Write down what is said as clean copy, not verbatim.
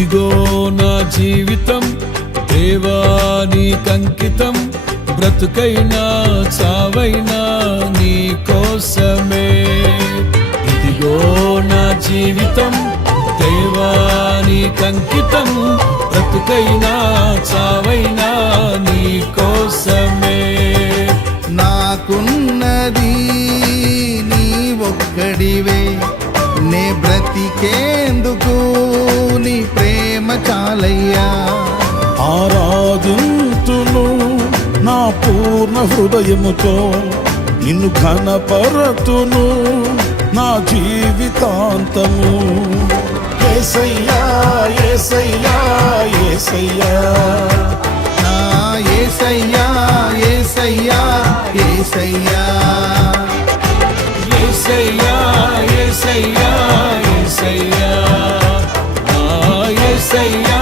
ఇదిగో నా జీవితం దేవా నీకంకితం, బ్రతుకైనా చావైనా నీ కోసమే. ఇదిగో నా జీవితం దేవా నీకంకితం, బ్రతుకైనా చావైనా నీ కోసమే. నాకున్నది నీ ఒక్కడివే, నే బ్రతికేందుకు నీ ప్రేమ చాలయ్యా. ఆరాధింతును నా పూర్ణ హృదయముతో, నిన్ను ఘనపరతును నా జీవితాంతము. యేసయ్యా యేసయ్యా యేసయ్యా, నా యేసయ్యా యేసయ్యా యేసయ్యా, యేసయ్యా యేసయ్యా యేసయ్యా, నా యేసయ్యా